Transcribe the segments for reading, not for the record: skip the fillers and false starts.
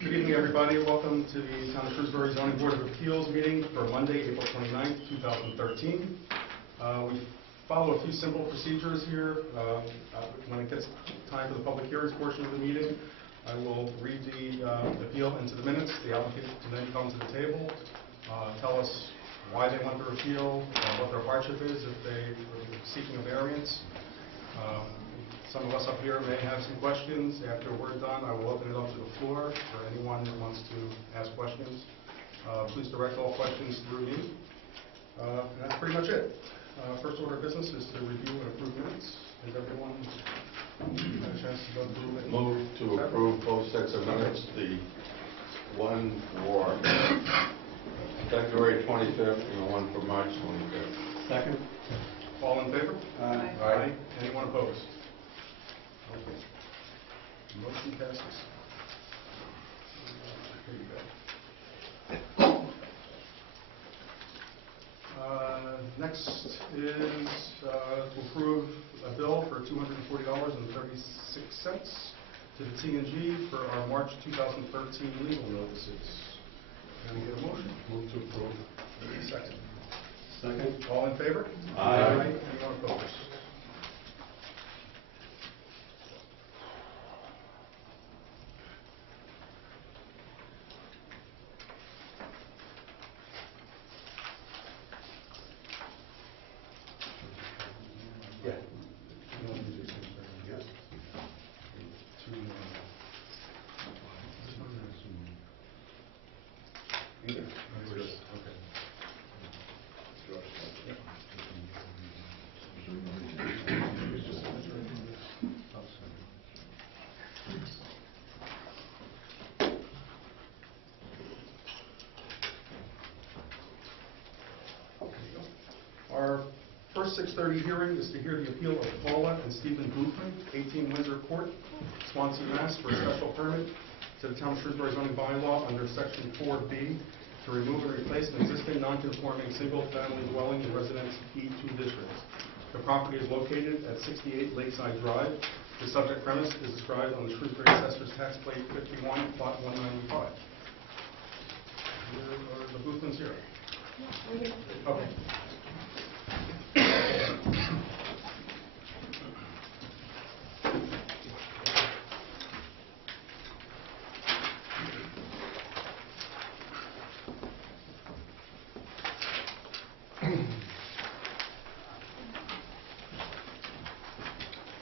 Good evening, everybody. Welcome to the Town of Shrewsbury Zoning Board of Appeals meeting for Monday, April 29th, 2013. We follow a few simple procedures here. When it gets time for the public hearings portion of the meeting, I will read the appeal into the minutes. The applicant can then come to the table, tell us why they want their appeal, what their hardship is if they are seeking a variance. Some of us up here may have some questions. After we're done, I will open it up to the floor for anyone that wants to ask questions. Please direct all questions through me. And that's pretty much it. First order of business is to review and approve minutes. Has everyone had a chance to go through it? Move to approve both sets of minutes, the one for February 25th and the one for March 25th. Second. All in favor? Aye. Aye. Anyone opposed? Okay. Motion passes. Here you go. Next is to approve a bill for $240.36 to the T&G for our March 2013 legal notices. Can we get a motion? Move to approve. Second. Second. All in favor? Aye. Anyone opposed? Our first 6:30 hearing is to hear the appeal of Paula and Stephen Boothman, 18 Windsor Court, Swansea, Mass. for a special permit to the Town of Shrewsbury zoning bylaw under Section 4B to remove and replace an existing non-conforming single-family dwelling in Residence E2 districts. The property is located at 68 Lakeside Drive. The subject premise is described on the Shrewsbury Assessor's Tax Plate 51, Plot 195. Are the Boothmans here? Okay.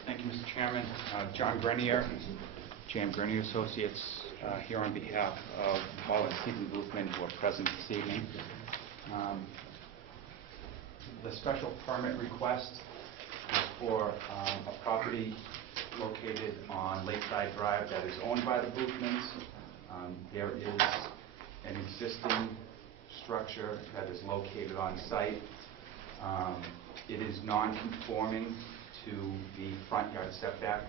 Thank you, Mr. Chairman. John Grenier, J.M. Grenier Associates, here on behalf of Paul and Stephen Boothman, who are present this evening. The special permit request is for a property located on Lakeside Drive that is owned by the Boothmans. There is an existing structure that is located on site. It is non-conforming to the front yard setback.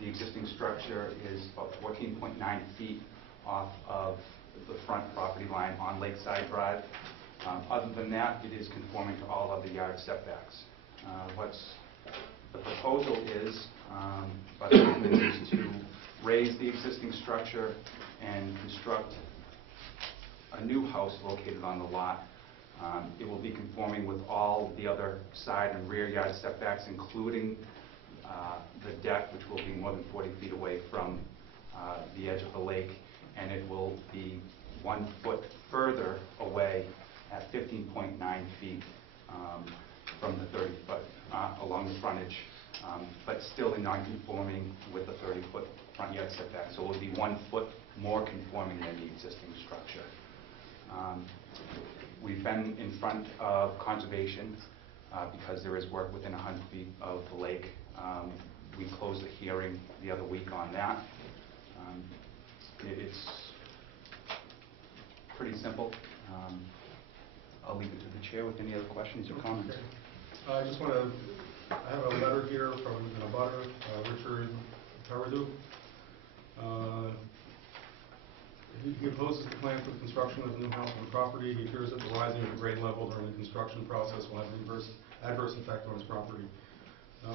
The existing structure is about 14.9 feet off of the front property line on Lakeside Drive. Other than that, it is conforming to all other yard setbacks. What's the proposal is, by the Boothmans, is to raise the existing structure and construct a new house located on the lot. It will be conforming with all the other side and rear yard setbacks, including the deck, which will be more than 40 feet away from the edge of the lake, and it will be 1 foot further away at 15.9 feet from the 30 foot along the frontage, but still in non-conforming with the 30-foot front yard setback. So it will be 1 foot more conforming than the existing structure. We've been in front of conservation because there is work within 100 feet of the lake. We closed the hearing the other week on that. It's pretty simple. I'll leave it to the chair with any other questions or comments. I just want to, I have a letter here from an abutter, Richard Peredu. He opposes the plan for the construction of a new house on the property. He fears that the rising of the grade level during the construction process will have an adverse effect on his property.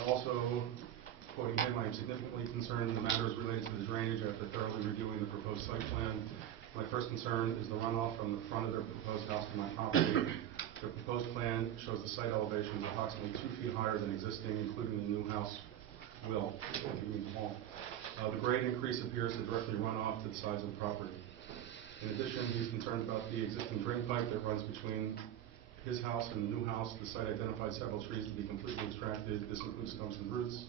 Also, quoting him, I am significantly concerned in the matters related to the drainage after thoroughly reviewing the proposed site plan. first concern is the runoff from the front of their proposed house to my property. The proposed plan shows the site elevation is approximately 2 feet higher than existing, including the new house will. The grade increase appears to directly run off to the sides of the property. In addition, he's concerned about the existing drain pipe that runs between his house and the new house. The site identified several trees to be completely extracted. This includes stumps and roots.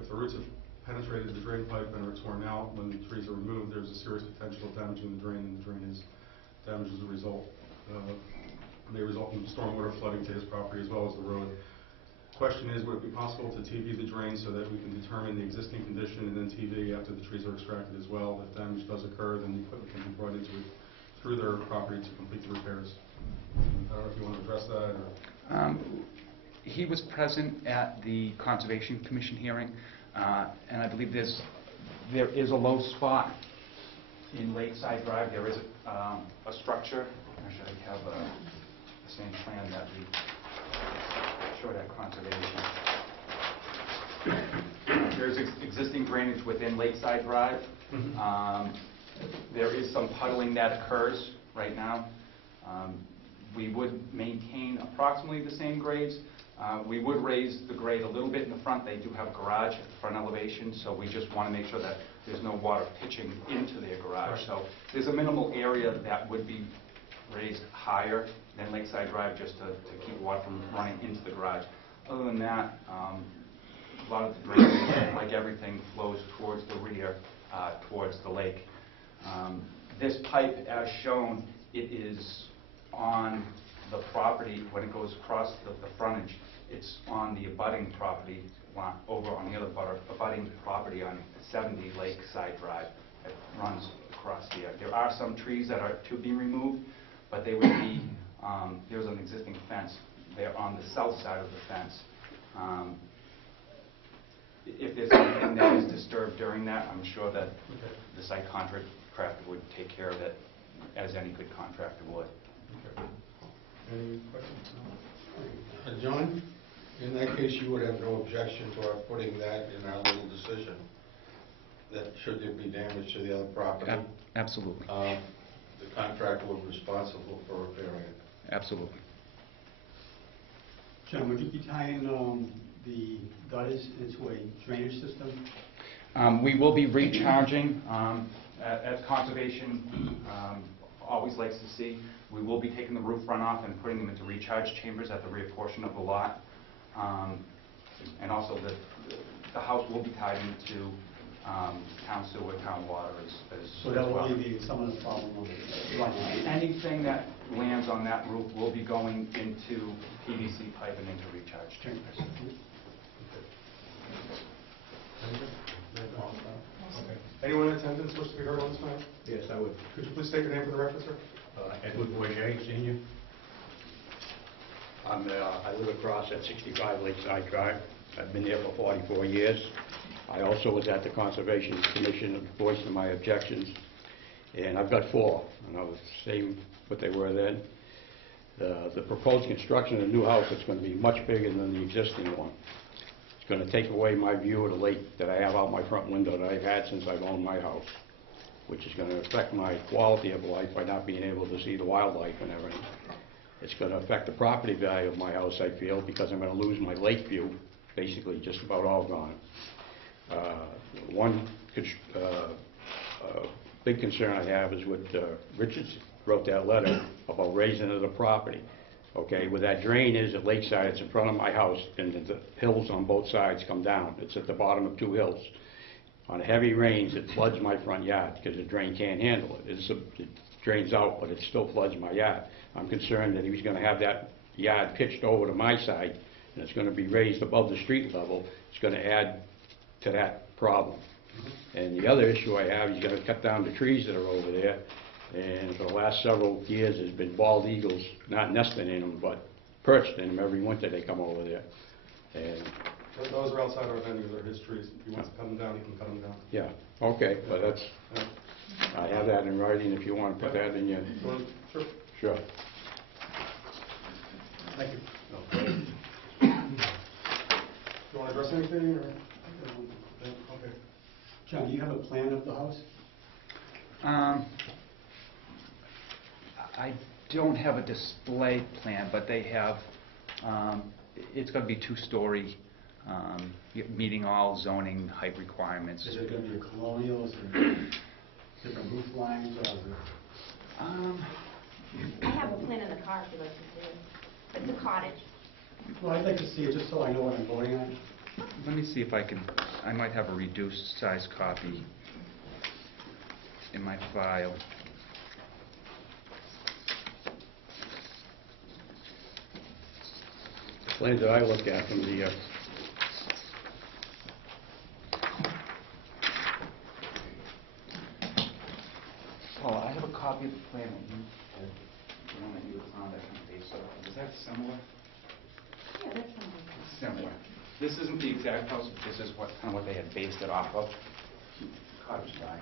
If the roots have penetrated the drain pipe and are torn out when the trees are removed, there's a serious potential of damaging the drain, and the drain is damaged as a result. May result in stormwater flooding to his property as well as the road. Question is, would it be possible to TV the drain so that we can determine the existing condition and then TV after the trees are extracted as well? If damage does occur, then the equipment can be brought into it through their property to complete the repairs. I don't know if you want to address that or... He was present at the Conservation Commission hearing, and I believe there is a low spot in Lakeside Drive. There is a structure. Actually, I have the same plan that we showed at Conservation. There's existing drainage within Lakeside Drive. There is some puddling that occurs right now. We would maintain approximately the same grades. We would raise the grade a little bit in the front. They do have a garage at the front elevation, so we just want to make sure that there's no water pitching into their garage. Right. So there's a minimal area that would be raised higher than Lakeside Drive just to keep water from running into the garage. Other than that, a lot of the drainage, like everything, flows towards the rear, towards the lake. This pipe, as shown, it is on the property. When it goes across the frontage, it's on the abutting property, over on the other abutting property on 70 Lakeside Drive. It runs across here. There are some trees that are to be removed, but they would be, there's an existing fence there on the south side of the fence. If there's anything that is disturbed during that, I'm sure that the site contractor would take care of it, as any good contractor would. Okay. Any questions? John, in that case, you would have no objection to our putting that in our little decision, that should there be damage to the other property? Absolutely. The contractor would be responsible for repairing it. Absolutely. John, would you be tying the gutters into a drainage system? We will be recharging, as Conservation always likes to see. We will be taking the roof runoff and putting them into recharge chambers at the rear portion of the lot. And also the house will be tied into town sewer, town water as So that will well. alleviate some of the problem of it. Anything that lands on that roof will be going into PVC pipe and into recharge chambers. Okay. Anyone in attendance wish to be heard on this matter? Yes, I would. Could you please state your name for the record, sir? Edward Boyer, Senior. I live across at 65 Lakeside Drive. I've been there for 44 years. I also was at the Conservation Commission voicing my objections, and I've got 4, and I was saying what they were then. The proposed construction of the new house is going to be much bigger than the existing one. It's going to take away my view of the lake that I have out my front window that I've had since I've owned my house, which is going to affect my quality of life by not being able to see the wildlife and everything. It's going to affect the property value of my house, I feel, because I'm going to lose my lake view, basically just about all gone. One big concern I have is what Richards wrote that letter about raising of the property. Okay, where that drain is at Lakeside, it's in front of my house, and the hills on both sides come down. It's at the bottom of 2 hills. On heavy rains, it floods my front yard because the drain can't handle it. It drains out, but it still floods my yard. I'm concerned that he's going to have that yard pitched over to my side, and it's going to be raised above the street level. It's going to add to that problem. And the other issue I have, he's going to cut down the trees that are over there, and for the last several years there's been bald eagles, not nesting in them, but perched in them every winter. They come over there. And those are outside our venue. They're his trees. If he wants to cut them down, he can cut them down. yeah, okay, but that's, I have that in writing if you want to put that in your... Sure. Sure. Thank you. Do you want to address anything? Or? Okay. John, do you have a plan of the house? I don't have a display plan, but they have, it's going to be two-story, meeting all zoning height requirements. Is it going to be a colonial, is it different roof lines, or is it? I have a plan in the car if you'd like to see it. It's a cottage. Well, I'd like to see it just so I know what I'm voting on. Let me see if I can, I might have a reduced size copy in my file. The plans that I look at from the, Paul, I have a copy of the plan that you had, the one that you had found, I think, based on. Is that similar? Yeah, that's something. Similar. This isn't the exact house, but this is what, kind of what they had based it off of. Cottage style.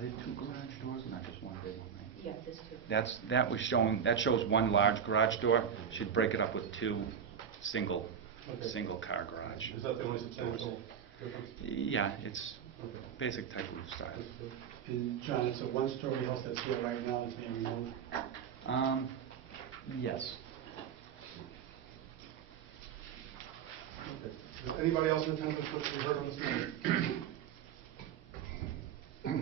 Are there two garage doors, not just one big one, right? Yeah, this too. That was showing, that shows one large garage door. Should break it up with two single car garage. Is that the only substantial difference? Yeah, it's Okay. basic type roof style. And John, it's a one-story house that's here right now that's being removed. Yes. Okay. Does anybody else intend to put be heard on this matter? Okay. Do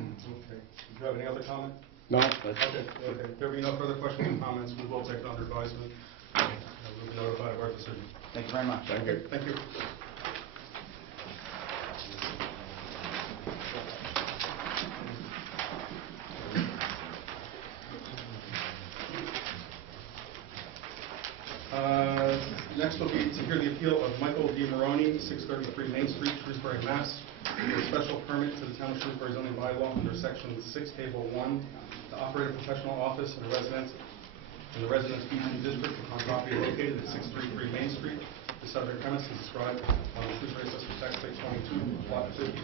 you have any other comment? no, that's, Okay. There being no further questions or comments, we will take it under advisement. We'll be notified of our decision. Thank you very much. thank you. Thank you. Next will be to hear the appeal of Michael D. Maroney, 633 Main Street, Shrewsbury, Mass. For a special permit to the Town of Shrewsbury zoning bylaw under Section 6, Table 1, to operate a professional office in the residence B2 district upon property located at 633 Main Street. The subject premise is described on the Shrewsbury Assessors Tax Plate 22, Lot 2. Would you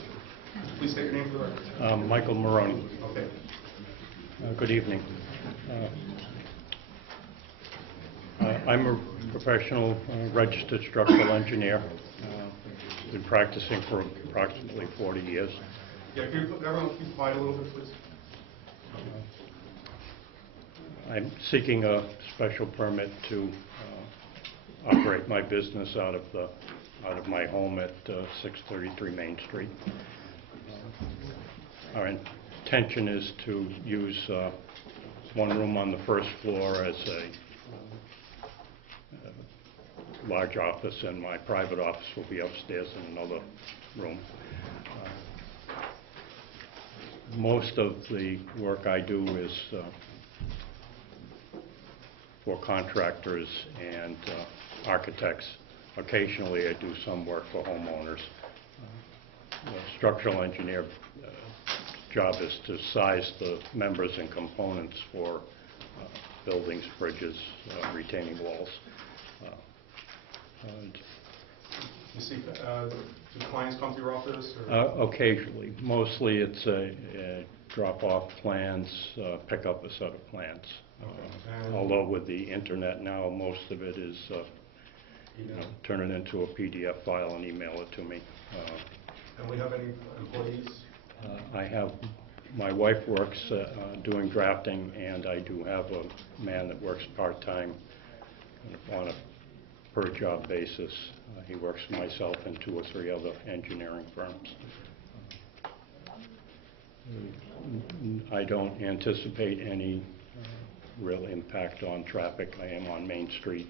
please state your name for the record? Michael Maroney. Okay. Good evening. I'm a professional registered structural engineer. Been practicing for approximately 40 years. Yeah, can you put everyone keep quiet a little bit, please? I'm seeking a special permit to operate my business out of my home at 633 Main Street. Our intention is to use one room on the first floor as a large office, and my private office will be upstairs in another room. Most of the work I do is for contractors and architects. Occasionally I do some work for homeowners. The structural engineer job is to size the members and components for buildings, bridges, retaining walls. You see, do clients come to your office? Or? Occasionally. Mostly it's drop-off plans, pick up a set of plans. Okay. Although with the internet now, most of it is turn it into a PDF file and email it to me. And we have any employees? I have, my wife works doing drafting, and I do have a man that works part-time on a per-job basis. He works for myself and 2 or 3 other engineering firms. I don't anticipate any real impact on traffic. I am on Main Street.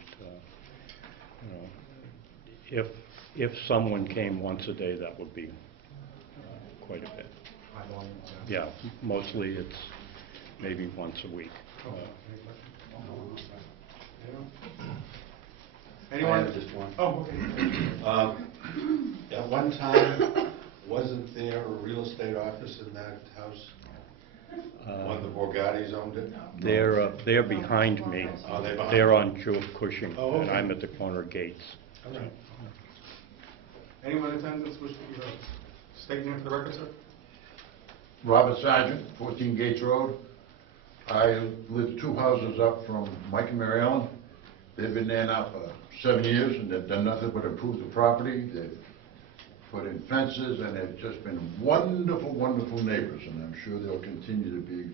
If someone came once a day, that would be quite a bit. High volume. Yeah, mostly it's maybe once a week. Okay. Anyone? I have just one. Oh, okay. At one time, wasn't there a real estate office in that house? On the board Borgatti's owned it? They're behind me. Oh, they're behind They're you. on Jewel Cushing, Oh, and okay. I'm at the corner of Gates. All right. Anyone in attendance wish to be heard? State your name for the record, sir. Robert Sargent, 14 Gates Road. I live 2 houses up from Mike and Mary Ellen. They've been there now for 7 years, and they've done nothing but improve the property. They've put in fences, and they've just been wonderful, wonderful neighbors, and I'm sure they'll continue to be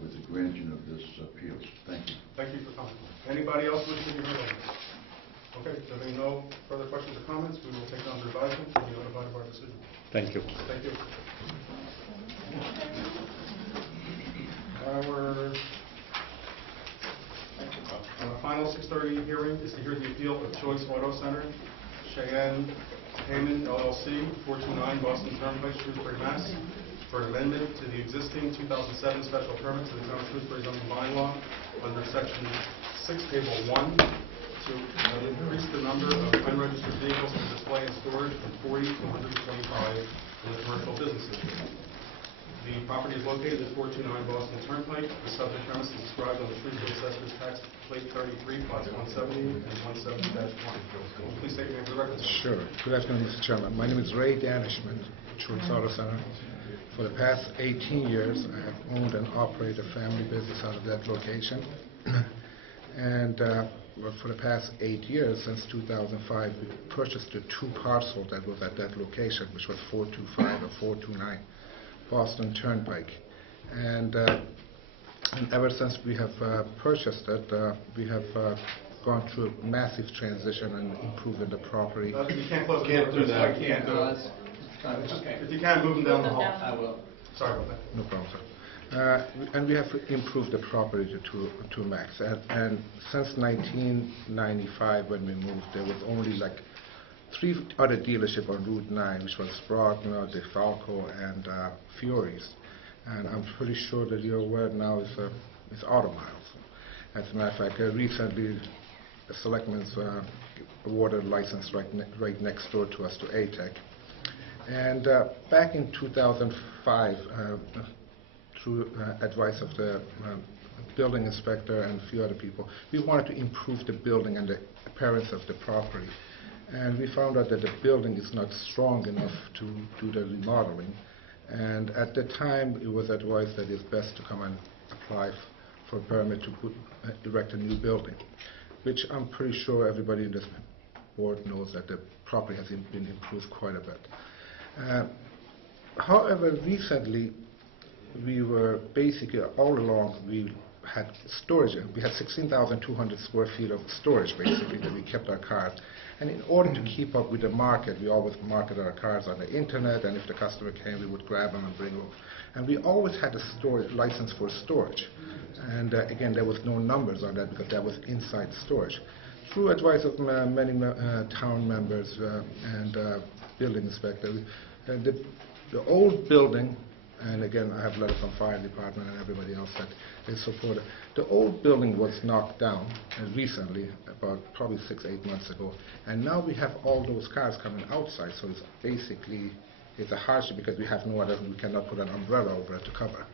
with the granting of this appeal. Thank you. Thank you for coming. Anybody else wish to be heard on this? Okay, there being no further questions or comments, we will take it under advisement and be notified of our decision. Thank you. Thank you. Our final 6:30 hearing is to hear the appeal of Choice Auto Center, Cheyenne Heyman LLC, 429 Boston Turnpike, Shrewsbury, Mass., for an amendment to the existing 2007 special permit to the Town of Shrewsbury zoning bylaw under Section 6, Table 1, to increase the number of unregistered vehicles for display and storage from 40 to 125 in the commercial business district. The property is located at 429 Boston Turnpike. The subject premise is described on the Shrewsbury Assessor's Tax Plate 33, Plots 170 and 170-1. Please state your name for the record, sir. Sure. Good afternoon, Mr. Chairman. My name is Ray Danishman, Choice Auto Center. For the past 18 years, I have owned and operated a family business out of that location. And for the past 8 years, since 2005, we purchased the 2 parcels that was at that location, which was 425 or 429 Boston Turnpike. And ever since we have purchased it, we have gone through a massive transition and improving the property. You can't close the Can't door. do that. I can't do it. If you can, move them down the hall. I will. Sorry about that. No problem, sir. And we have improved the property to max. And since 1995, when we moved, there was only like 3 other dealerships on Route 9, which was Sprague, DeFalco, and Fiore's. And I'm pretty sure that you're aware now it's Auto Miles. As a matter of fact, recently the Selectmen's awarded a license right next door to us, to ATEC. And back in 2005, through advice of the building inspector and a few other people, we wanted to improve the building and the appearance of the property. And we found out that the building is not strong enough to do the remodeling. And at the time, it was advised that it's best to come and apply for a permit to erect a new building, which I'm pretty sure everybody in this board knows that the property has been improved quite a bit. However, recently, we were basically, all along, we had storage. We had 16,200 square feet of storage, basically, that we kept our cars. And in order to keep up with the market, we always marketed our cars on the internet, and if the customer came, we would grab them and bring them. And we always had a storage license for storage. And again, there was no numbers on that because that was inside storage. Through advice of many town members and building inspector, the old building, and again, I have letters from fire department and everybody else that they support it. The old building was knocked down recently, about probably 6-8 months ago, and now we have all those cars coming outside, so it's basically, it's a hardship because we have no other, we cannot put an umbrella over it to cover.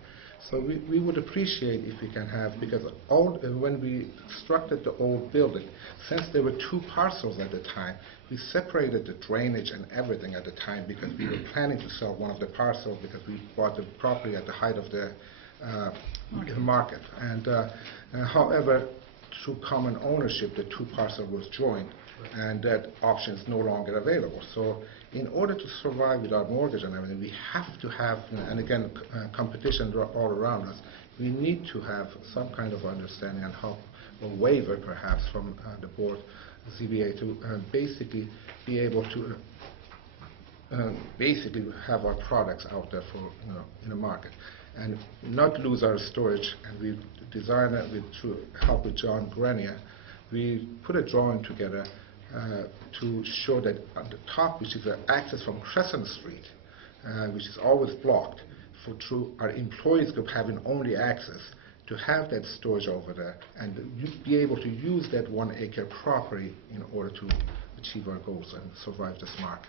So we would appreciate if we can have, because when we constructed the old building, since there were 2 parcels at the time, we separated the drainage and everything at the time because we were planning to sell one of the parcels because we bought the property at the height of the market. And however, through common ownership, the 2 parcels was joined, and that option is no longer available. So in order to survive with our mortgage and everything, we have to have, and again, competition all around us, we need to have some kind of understanding and help, or waiver perhaps from the board, ZBA, to basically be able to basically have our products out there for, in the market, and not lose our storage. And we designed it through help with John Grenier. We put a drawing together to show that at the top, which is the access from Crescent Street, which is always blocked, through our employees group having only access, to have that storage over there and be able to use that 1-acre property in order to achieve our goals and survive this market.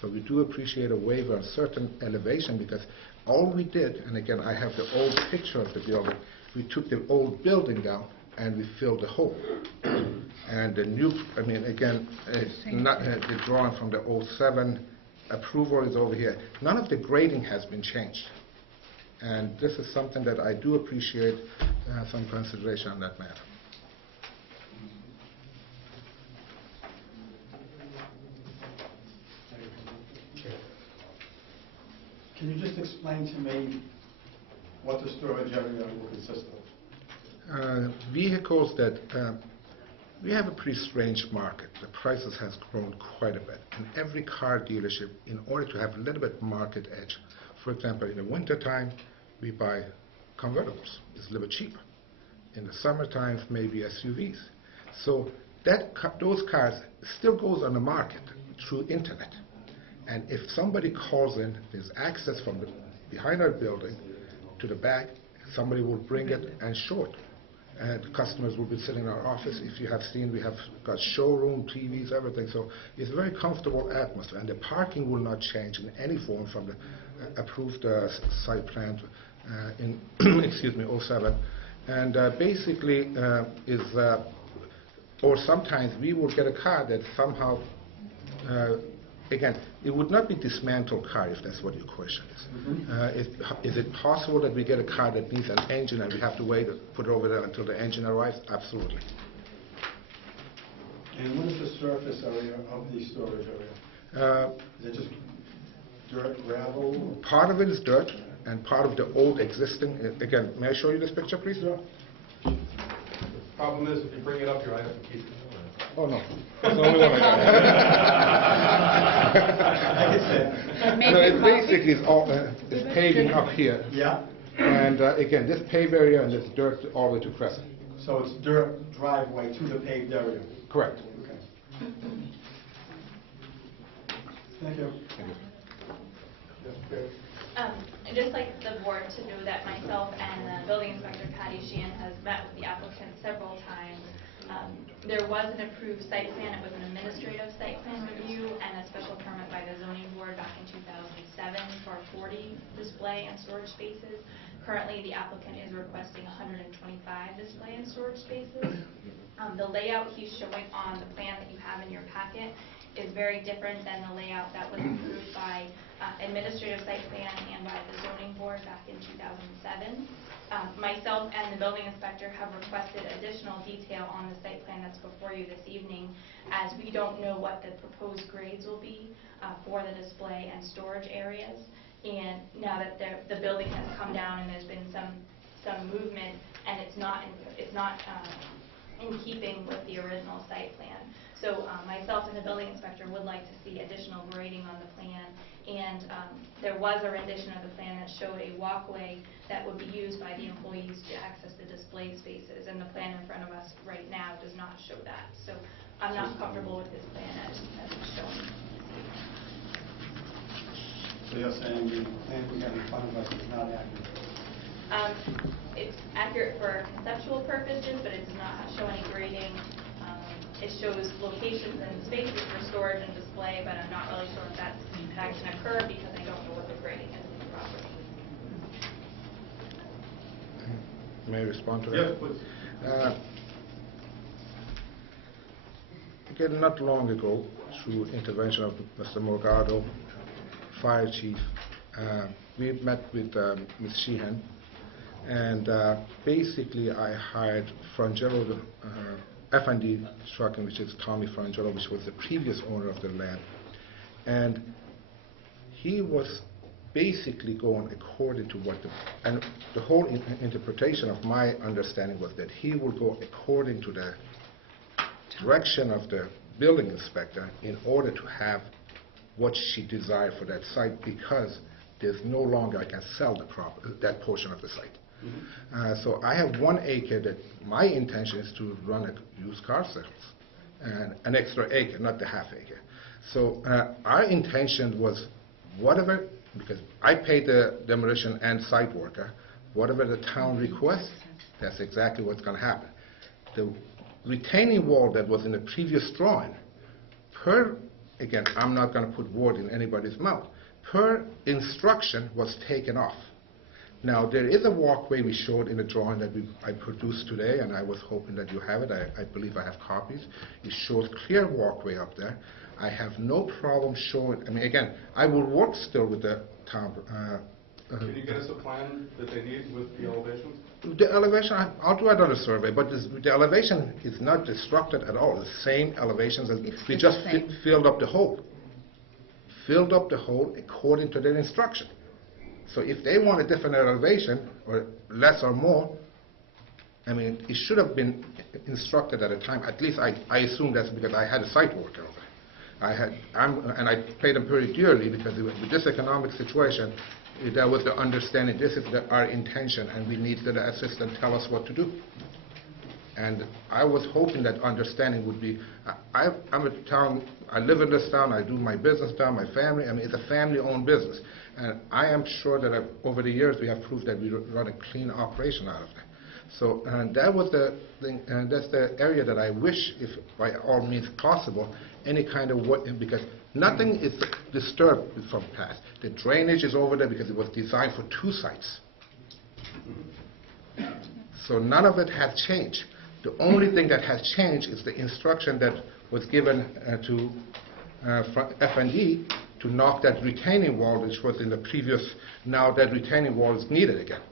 So we do appreciate a waiver on certain elevation because All we did, and again, I have the old picture of the building, we took the old building down and we filled the hole. And the new, I mean, again, it's not, the drawing from the '07 approval is over here. None of the grading has been changed. And this is something that I do appreciate some consideration on that matter. Can you just explain to me what the storage area will consist of? Vehicles that, we have a pretty strange market. The prices has grown quite a bit. And every car dealership, in order to have a little bit market edge, for example, in the wintertime, we buy convertibles. It's a little bit cheaper. In the summertime, maybe SUVs. So those cars still goes on the market through internet. And if somebody calls in, there's access from behind our building to the back, somebody will bring it and show it. And customers will be sitting in our office. If you have seen, we have got showroom, TVs, everything. So it's a very comfortable atmosphere. And the parking will not change in any form from the approved site plan in, excuse me, '07. And basically or sometimes we will get a car that somehow, again, it would not be dismantled car if that's what your question is. Is it possible that we get a car that needs an engine and we have to wait to put it over there until the engine arrives? Absolutely. And what is the surface area of the storage area? Is it just dirt, gravel? Part of it is dirt and part of the old existing, again, may I show you this picture, please? Sure. Problem is, if you bring it up here, I have to keep it. Oh, no. That's the only one I got. No, it basically is all, it's paving up here. Yeah. And again, this paved area and this dirt all the way to Crescent. So it's dirt driveway to the paved area? Correct. Okay. Thank you. I'd just like the board to know that myself and Building Inspector Patty Sheehan has met with the applicant several times. There was an approved site plan. It was an administrative site plan review and a special permit by the zoning board back in 2007 for 40 display and storage spaces. Currently, the applicant is requesting 125 display and storage spaces. The layout he's showing on the plan that you have in your packet is very different than the layout that was approved by administrative site plan and by the zoning board back in 2007. Myself and the building inspector have requested additional detail on the site plan that's before you this evening, as we don't know what the proposed grades will be for the display and storage areas. And now that the building has come down and there's been some movement, and it's not in keeping with the original site plan. So myself and the building inspector would like to see additional grading on the plan. And there was a rendition of the plan that showed a walkway that would be used by the employees to access the display spaces. And the plan in front of us right now does not show that. So I'm not comfortable with this plan as it's shown. So you're saying the plan we have in front of us is not accurate? It's accurate for conceptual purposes, but it does not show any grading. It shows locations and spaces for storage and display, but I'm not really sure if that can occur because I don't know what the grading is in the property. May I respond to that? Yeah, please. Again, not long ago, through intervention of Mr. Morgado, fire chief, we met with Ms. Sheehan, and basically I hired Frangelo, F&D Trucking, which is Tommy Frangelo, which was the previous owner of the land. And he was basically going according to what and the whole interpretation of my understanding was that he would go according to the direction of the building inspector in order to have what she desired for that site, because there's no longer I can sell that portion of the site. So I have 1 acre that my intention is to run a used car sales, and an extra acre, not the half acre. So our intention was whatever, because I paid the demolition and site worker, whatever the town requests, that's exactly what's going to happen. The retaining wall that was in the previous drawing, again, I'm not going to put word in anybody's mouth, per instruction was taken off. Now, there is a walkway we showed in the drawing that I produced today, and I was hoping that you have it. I believe I have copies. It shows clear walkway up there. I have no problem showing, I mean, again, I will work still with the town. Can you get us a plan that they need with the elevations? The elevation, I'll do another survey, but the elevation is not disrupted at all. The same elevations as, we just filled up the hole. Filled up the hole according to their instruction. So if they want a different elevation, or less or more, I mean, it should have been instructed at a time. At least I assume that's because I had a site worker over there. And I paid them pretty dearly because with this economic situation, that was the understanding. This is our intention, and we need the assistant tell us what to do. And I was hoping that understanding would be, I'm a town, I live in this town, I do my business down, my family, I mean, it's a family-owned business. And I am sure that over the years we have proved that we run a clean operation out of that. So that was the thing, and that's the area that I wish, if by all means possible, any kind of what, because nothing is disturbed from the past. The drainage is over there because it was designed for 2 sites. So none of it has changed. The only thing that has changed is the instruction that was given to F&E to knock that retaining wall, which was in the previous. Now that retaining wall is needed again.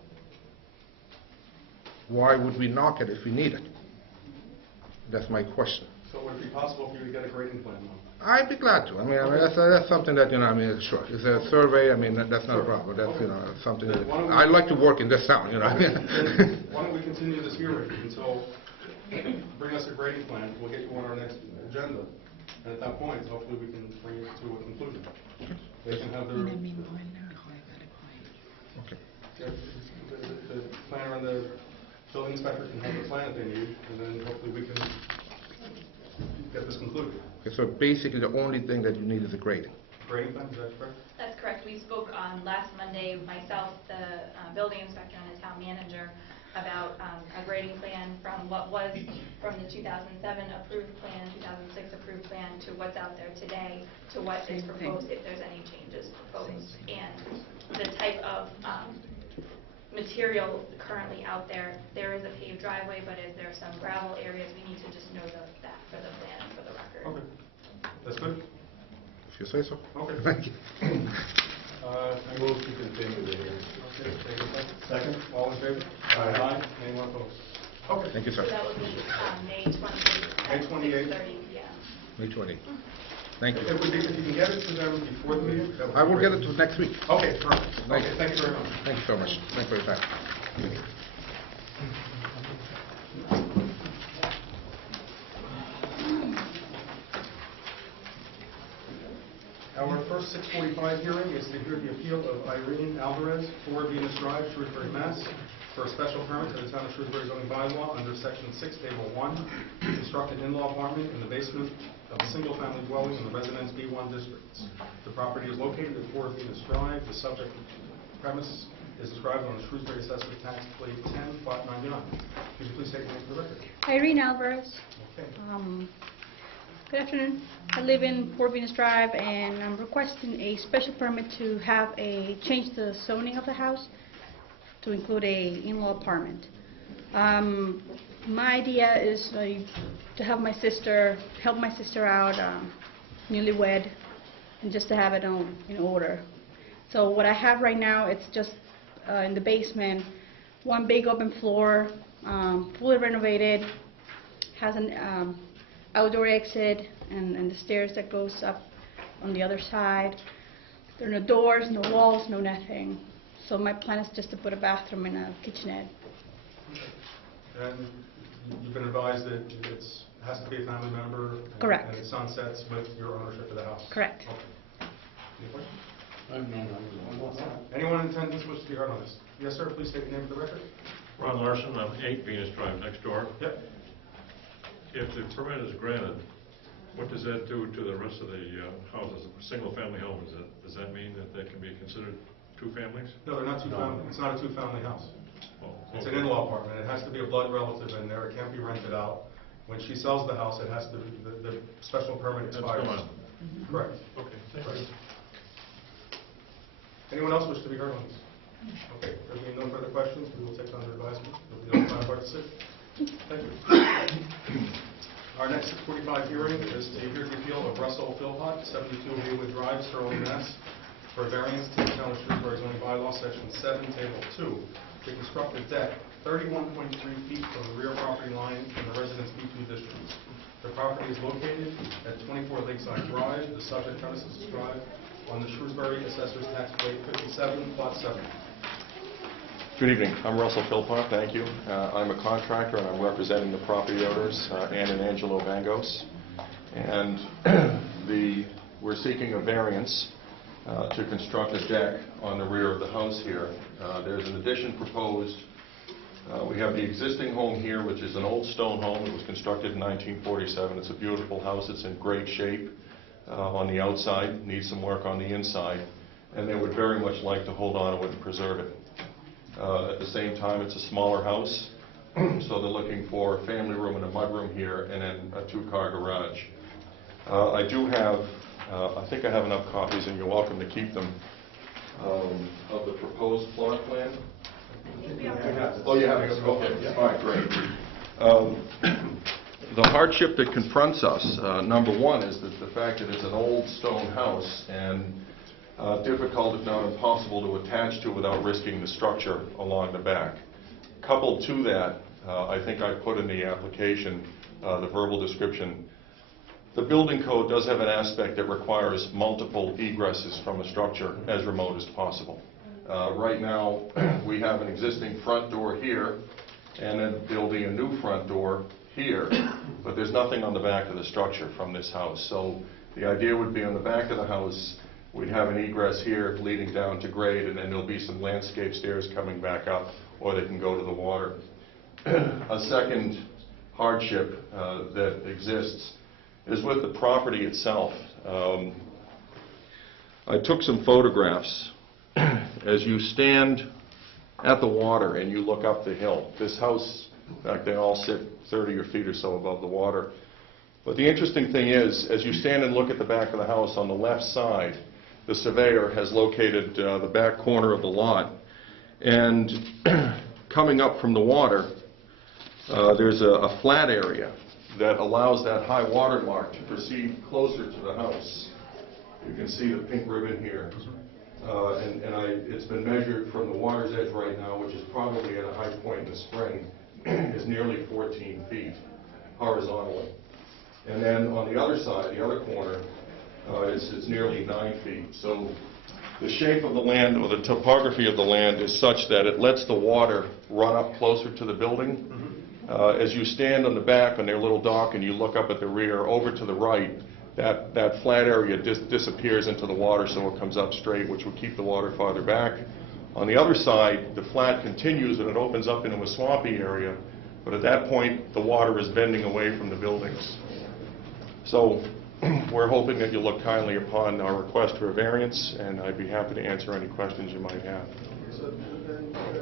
Why would we knock it if we need it? That's my question. So would it be possible for you to get a grading plan? I'd be glad to. I mean, that's something that, I mean, sure. It's a survey, I mean, that's not a problem. That's, something that, I like to work in this town, Then why don't we continue this hearing until, bring us a grading plan, we'll get you on our next agenda. And at that point, hopefully we can bring it to a conclusion. They can have their... Okay. The planner and the building inspector can have the plan that they need, and then hopefully we can get this concluded. Okay, so basically the only thing that you need is a grading. Grading plan, is that correct? That's correct. We spoke on last Monday, myself, the building inspector, and the town manager, about a grading plan from what was from the 2007 approved plan, 2006 approved plan, to what's out there today, to what is proposed, if there's any changes proposed, and the type of material currently out there. There is a paved driveway, but is there some gravel areas? We need to just know that for the plan and for the record. Okay. That's good? If you say so. Okay. Thank you. I move to continue the hearing. Okay, take a second. All in favor? Aye. Anyone opposed? Okay. Thank you, So sir. that will be May 28th. May 28th. 6:30 p.m. May 20. Thank you. If you can get it to them before the meeting, that would be I will great. get it to next week. Okay, perfect. Thank Okay, you. thank you very much. Thank you so much. Thank you for your time. Our first 6:45 hearing is to hear the appeal of Irene Alvarez, 4 Venus Drive, Shrewsbury, Mass., for a special permit to the Town of Shrewsbury zoning bylaw under Section 6, Table 1, to construct an in-law apartment in the basement of a single-family dwelling in the Residence B1 districts. The property is located at 4 Venus Drive. The subject premise is described on the Shrewsbury Assessor Tax Plate 10, Plot 99. Could you please take a name for the record? Irene Alvarez. Okay. Good afternoon. I live in Fort Venus Drive, and I'm requesting a special permit to have change the zoning of the house to include a in-law apartment. My idea is to have my sister, help my sister out, newlywed, and just to have it in order. So what I have right now, it's just in the basement, one big open floor, fully renovated, has an outdoor exit and the stairs that goes up on the other side. There are no doors, no walls, no nothing. So my plan is just to put a bathroom and a kitchenette. And you've been advised that it has to be a family member? Correct. And it sunsets with your ownership of the house? Correct. Okay. Any questions? Anyone in attendance wish to be heard on this? Yes, sir, please state your name for the record. Ron Larson, I'm 8 Venus Drive, next door. Yep. If the permit is granted, what does that do to the rest of the houses? Single-family homes, does that mean that they can be considered 2 families? No, they're not two-family. It's not a two-family house. Oh, It's an okay. in-law apartment. It has to be a blood relative in there. It can't be rented out. When she sells the house, it has to, the special permit That's expires. gone. Correct. Okay, thank Correct. you. Anyone else wish to be heard on this? Okay, there being no further questions, we will take it under advisement. There will be no part 6. Thank you. Our next 6:45 hearing is to hear the appeal of Russell Philpott, 72 Haywood Drive, Sterling, Mass., for a variance to the Town of Shrewsbury zoning bylaw, Section 7, Table 2, to construct a deck 31.3 feet from the rear property line in the Residence B2 district. The property is located at 24 Lakeside Drive. The subject premises is Drive on the Shrewsbury Assessor's Tax Plate 57, Plot 7. Good evening. I'm Russell Philpott. Thank you. I'm a contractor, and I'm representing the property owners, Ann and Angelo Vangos. And we're seeking a variance to construct a deck on the rear of the house here. There's an addition proposed. We have the existing home here, which is an old stone home. It was constructed in 1947. It's a beautiful house. It's in great shape on the outside, needs some work on the inside, and they would very much like to hold on to it and preserve it. At the same time, it's a smaller house, so they're looking for a family room and a mudroom here, and then a 2-car garage. I do have, I think I have enough copies, and you're welcome to keep them, of the proposed floor plan. Oh, you have it? Okay. All right, great. The hardship that confronts us, number one, is that the fact that it's an old stone house and difficult, if not impossible, to attach to without risking the structure along the back. Coupled to that, I think I put in the application the verbal description. The building code does have an aspect that requires multiple egresses from the structure as remote as possible. Right now, we have an existing front door here, and then there'll be a new front door here, but there's nothing on the back of the structure from this house. So the idea would be on the back of the house, we'd have an egress here leading down to grade, and then there'll be some landscape stairs coming back up, or they can go to the water. A second hardship that exists is with the property itself. I took some photographs. As you stand at the water and you look up the hill, this house, in fact, they all sit 30 feet or so above the water. But the interesting thing is, as you stand and look at the back of the house, on the left side, the surveyor has located the back corner of the lot. And coming up from the water, there's a flat area that allows that high water mark to proceed closer to the house. You can see the pink ribbon here. It's been measured from the water's edge right now, which is probably at a high point in the spring, is nearly 14 feet horizontally. And then on the other side, the other corner, it's nearly 9 feet. So the shape of the land, or the topography of the land, is such that it lets the water run up closer to the building. As you stand on the back on their little dock and you look up at the rear, over to the right, that flat area disappears into the water, so it comes up straight, which will keep the water farther back. On the other side, the flat continues and it opens up into a swampy area, but at that point, the water is bending away from the buildings. So we're hoping that you'll look kindly upon our request for a variance, and I'd be happy to answer any questions you might have. So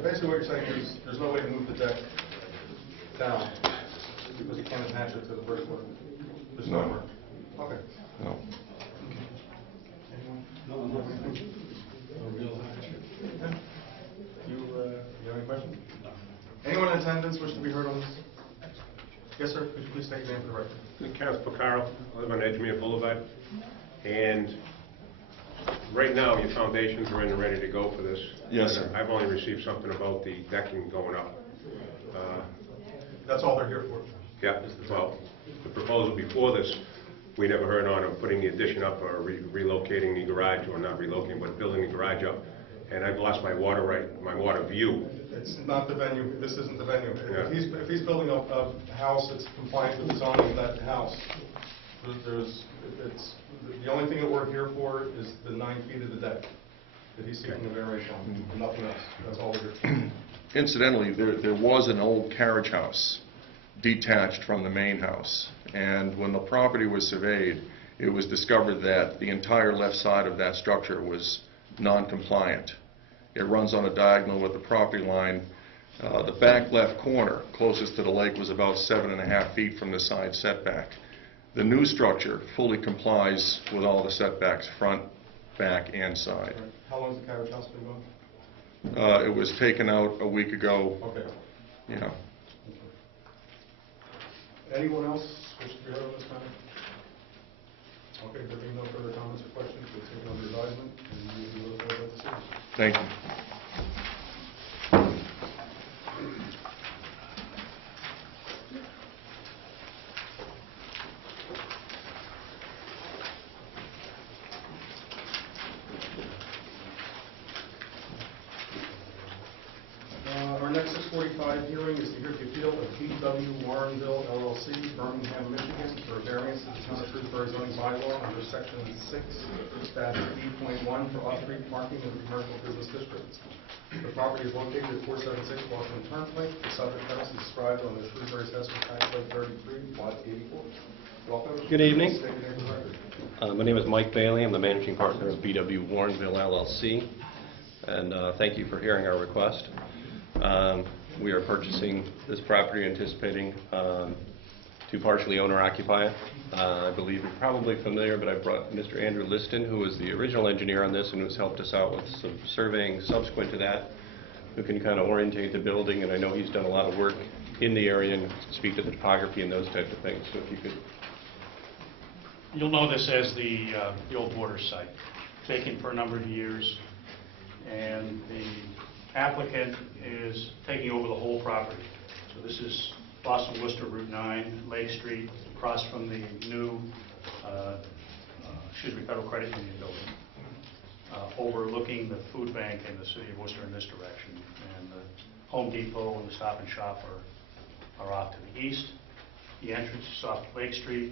basically what you're saying is there's no way to move the deck down because you can't attach it to the first one? There's No. nowhere. Okay. No. You have any questions? No. Anyone in attendance wish to be heard on this? Yes, sir. Could you please state your name for the record? Kenneth Picaro, I live on Edgemere Boulevard, and right now your foundations are in and ready to go for this. Yes, sir. I've only received something about the decking going up. That's all they're here for. Yeah, well, the proposal before this, we never heard on of putting the addition up or relocating the garage, or not relocating, but building the garage up. And I've lost my water view. It's not the venue. This isn't the venue. Yeah. If he's building a house that's compliant with the zoning of that house, the only thing that we're here for is the 9 feet of the deck that he's seeking a variation on, nothing else. That's all we're here for. Incidentally, there was an old carriage house detached from the main house, and when the property was surveyed, it was discovered that the entire left side of that structure was non-compliant. It runs on a diagonal with the property line. The back left corner, closest to the lake, was about 7.5 feet from the side setback. The new structure fully complies with all the setbacks, front, back and side. How long has the carriage house been gone? It was taken out a week ago, Okay. yeah. Anyone else wish to be heard on this matter? Okay, there being no further comments or questions, we'll take it under advisement, and we will be looking forward to seeing you. Thank you. Our next 6:45 hearing is to hear the appeal of B.W. Warrenville LLC, Birmingham, Michigan, for a variance to the Town of Shrewsbury zoning bylaw under Section 6-B.1 for off-street parking in the commercial business district. The property is located at 476 Washington Turnpike. The subject house is described on the Shrewsbury Assessment Tax Lake 33, Lot 84. Welcome. Good evening. State your name for the record. My name is Mike Bailey. I'm the managing partner of B.W. Warrenville LLC, and thank you for hearing our request. We are purchasing this property, anticipating to partially owner-occupy it. I believe you're probably familiar, but I brought Mr. Andrew Liston, who was the original engineer on this and who's helped us out with some surveying subsequent to that, who can kind of orientate the building, and I know he's done a lot of work in the area and speak to the topography and those types of things. So if you could. You'll know this as the old border site, vacant for a number of years, and the applicant is taking over the whole property. So this is Boston Worcester Route 9, Lake Street, across from the new Federal Credit Union building, overlooking the food bank in the city of Worcester in this direction. And the Home Depot and the Stop and Shop are off to the east. The entrance is off Lake Street,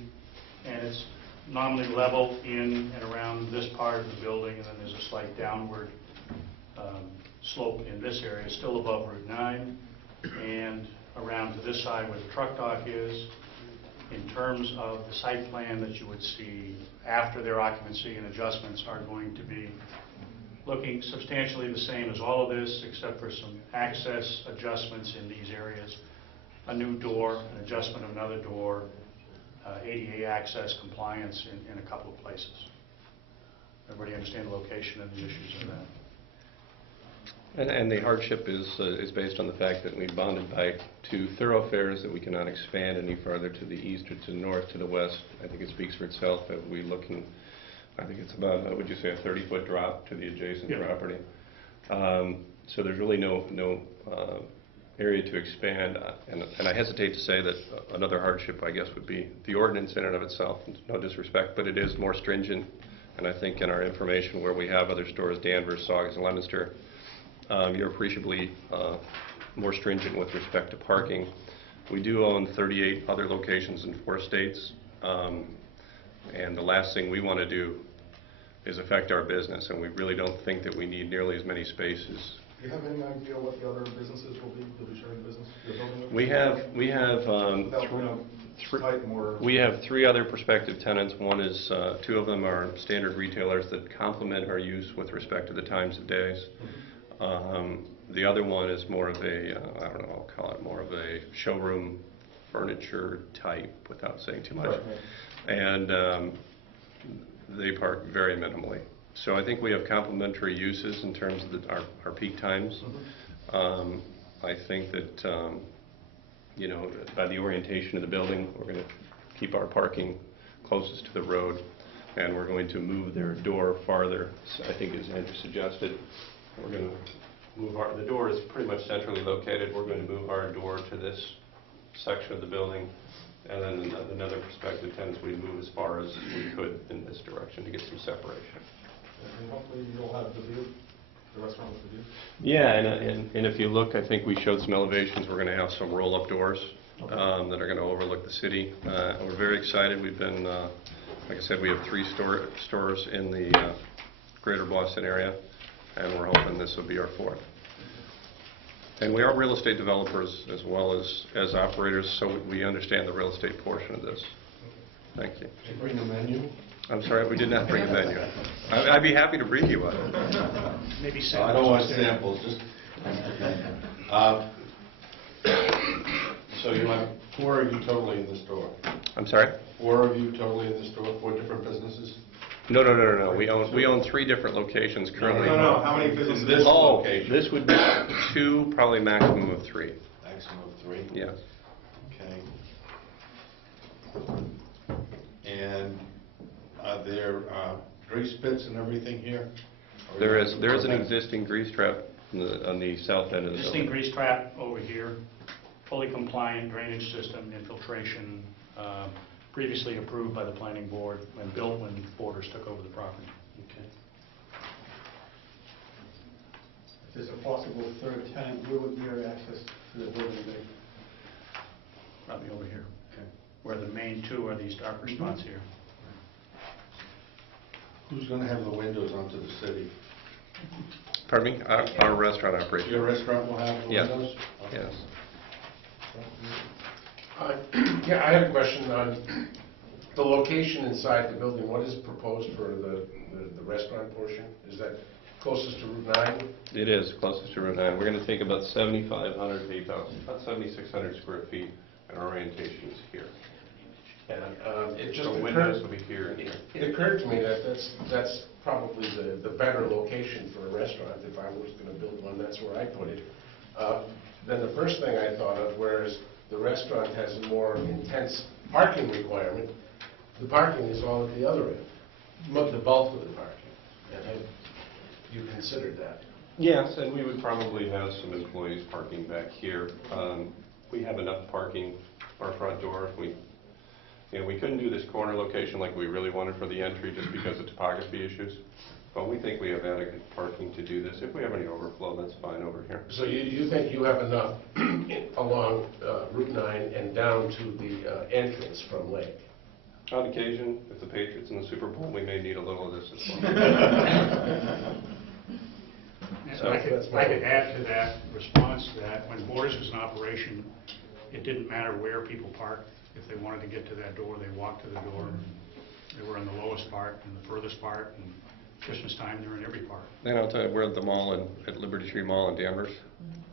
and it's nominally level in and around this part of the building, and then there's a slight downward slope in this area, still above Route 9, and around to this side where the truck dock is. In terms of the site plan that you would see after their occupancy and adjustments are going to be looking substantially the same as all of this, except for some access adjustments in these areas, a new door, an adjustment of another door, ADA access compliance in a couple of places. Everybody understand the location and the issues of that? And the hardship is based on the fact that we bounded by two thoroughfares that we cannot expand any farther to the east or to the north, to the west. I think it speaks for itself that we're looking, I think it's about, would you say, a 30-foot drop to the adjacent property. So there's really no area to expand. And I hesitate to say that another hardship, I guess, would be the ordinance in and of itself. No disrespect, but it is more stringent. And I think in our information where we have other stores, Danvers, Saugus, and Leominster, you're appreciably more stringent with respect to parking. We do own 38 other locations in 4 states, and the last thing we want to do is affect our business, and we really don't think that we need nearly as many spaces. Do you have any idea what the other businesses will be sharing the business? We have 3 other prospective tenants. One is 2 of them are standard retailers that complement our use with respect to the times of days. The other one is more of a, I don't know, I'll call it more of a showroom furniture type, without saying too much. And they park very minimally. So I think we have complementary uses in terms of our peak times. I think that, you know, by the orientation of the building, we're going to keep our parking closest to the road, and we're going to move their door farther, I think as Andrew suggested. We're going to move the door is pretty much centrally located. We're going to move our door to this section of the building, and then another prospective tenants we move as far as we could in this direction to get some separation. And hopefully you'll have the view, the restaurant with the view. Yeah, and if you look, I think we showed some elevations. We're going to have some roll-up doors that are going to overlook the city. We're very excited. We've been, like I said, we have 3 stores in the greater Boston area, and we're hoping this will be our 4th. And we are real estate developers as well as operators, so we understand the real estate portion of this. Thank you. Did you bring a menu? I'm sorry, we did not bring a menu. I'd be happy to bring you one. Maybe I don't want samples, just... So you have 4 of you totally in the store? I'm sorry? 4 of you totally in the store, 4 different businesses? No. We own 3 different locations currently. No, how many businesses? In this Oh, location. this would be 2, probably maximum of 3. Maximum of 3? Yes. Okay. And are there grease pits and everything here? Or There you is have to an prevent- existing grease trap on the south end of the Existing building. grease trap over here, fully compliant drainage system, infiltration, previously approved by the planning board and built when Borders took over the property. Okay. If there's a possible third tenant, where would be our access to the building be? Probably over here, Okay. where the main 2 are these darker spots here. Who's going to have the windows onto the city? Pardon me? Our restaurant operator. Your restaurant will have the Yes. windows? Yes. Yeah, I had a question on the location inside the building. What is proposed for the restaurant portion? Is that closest to Route 9? It is closest to Route 9. We're going to take about 7,500 feet, about 7,600 square feet, and our orientation is here. And it just The windows will be here and here. It occurred to me that that's probably the better location for a restaurant. If I was going to build one, that's where I'd put it. Then the first thing I thought of, whereas the restaurant has a more intense parking requirement, the parking is all at the other end, the bulk of the parking. And have you considered that? Yes, and we would probably have some employees parking back here. We have enough parking, our front door. We couldn't do this corner location like we really wanted for the entry just because of topography issues. But we think we have adequate parking to do this. If we have any overflow, that's fine over here. So you think you have enough along Route 9 and down to the entrance from Lake? On occasion, if the Patriots in the Super Bowl, we may need a little of this as well. So I could add to that response that when Borders was in operation, it didn't matter where people parked. If they wanted to get to that door, they walked to the door. They were in the lowest part and the furthest part, and Christmas time, they're in every part. And I'll tell you, we're at the mall at Liberty Tree Mall in Danvers,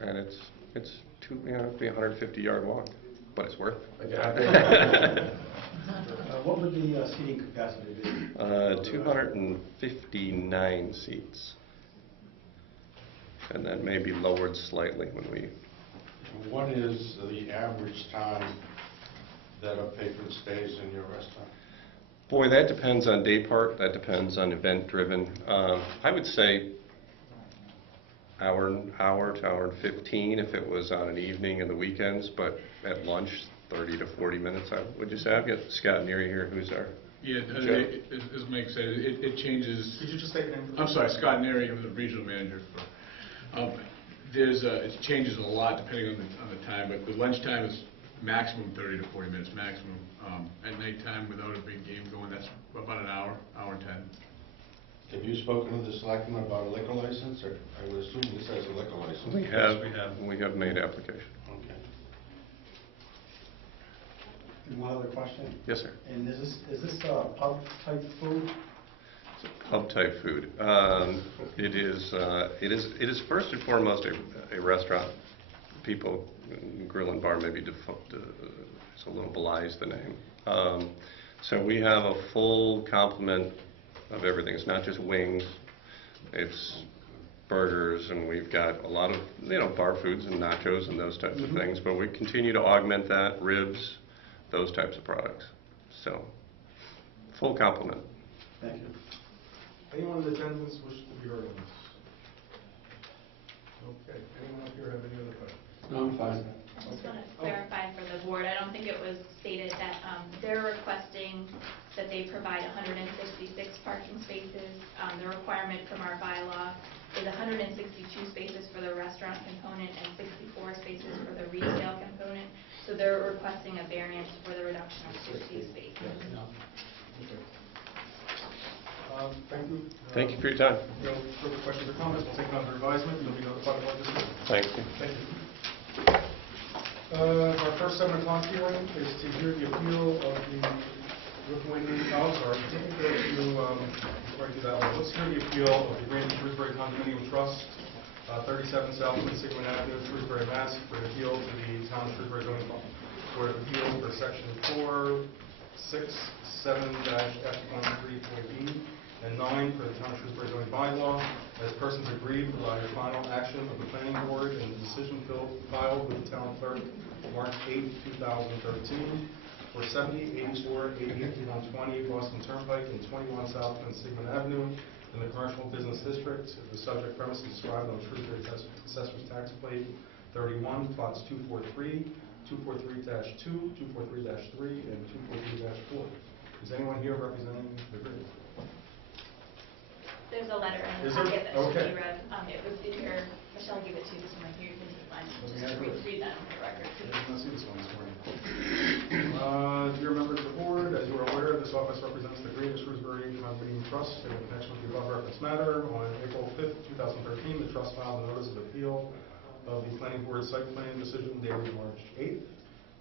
and it's it'd be a 150-yard walk, but it's worth it. What would the seating capacity be? 259 seats. And that may be lowered slightly when we... What is the average time that a patron stays in your restaurant? Boy, that depends on day part, that depends on event driven. I would say hour to hour and 15 if it was on an evening and the weekends, but at lunch, 30 to 40 minutes, would you say? I've got Scott Neary here, who's our... Yeah, as Mike said, it changes. Could you just take your name? I'm sorry, Scott Neary, I'm the regional manager for... it changes a lot depending on the time, but the lunchtime is maximum 30 to 40 minutes, maximum. At nighttime, without a big game going, that's about an hour and 10. Have you spoken to the selectmen about a liquor license, or I would assume this has a liquor license? We have made application. Okay. And one other question. Yes, sir. And is this pub type food? It's a pub type food. It is first and foremost a restaurant. People, grill and bar maybe it's a little belies the name. So we have a full complement of everything. It's not just wings, it's burgers, and we've got a lot of bar foods and nachos and those types of things, but we continue to augment that, ribs, those types of products. So full complement. Thank you. Anyone in attendance wish to be heard on this? Okay, anyone up here have any other questions? No, I'm fine. I just want to clarify for the board, I don't think it was stated that they're requesting that they provide 166 parking spaces. The requirement from our bylaw is 162 spaces for the restaurant component and 64 spaces for the retail component. So they're requesting a variance for the reduction of 60 spaces. Okay. Thank you. Thank you for your time. No further questions or comments. We'll take it under advisement. You'll be notified of our decision. Thank you. Thank you. Our first 7 o'clock hearing is to hear the appeal of the let's hear the appeal of the Grand Shrewsbury Condominium Trust, 37 South Sigmund Avenue, Shrewsbury, Mass. For an appeal to the Town of Shrewsbury Zoning Board of Appeals for Section 467-F13.B and 9 for the Town of Shrewsbury zoning bylaw as persons aggrieved by the final action of the planning board and the decision filed with the town clerk March 8, 2013 for 70, 84, 88, 120 Boston Turnpike and 21 South Sigmund Avenue in the commercial business district. The subject premise is described on Shrewsbury Assessor's Tax Plate 31, plots 243, 243-2, 243-3, and 243-4. Is anyone here representing the group? There's a letter in the Is there? packet that should Okay. be read. It was in your, Michelle gave it to you this morning, here you can take mine. Let me Just have it. read that on the record. I did not see this one this morning. Dear members of the board, as you are aware, this office represents the Greater Shrewsbury Condominium Trust in connection with the above referenced matter. On April 5th, 2013, the trust filed a notice of appeal of the planning board site plan decision dated March 8th,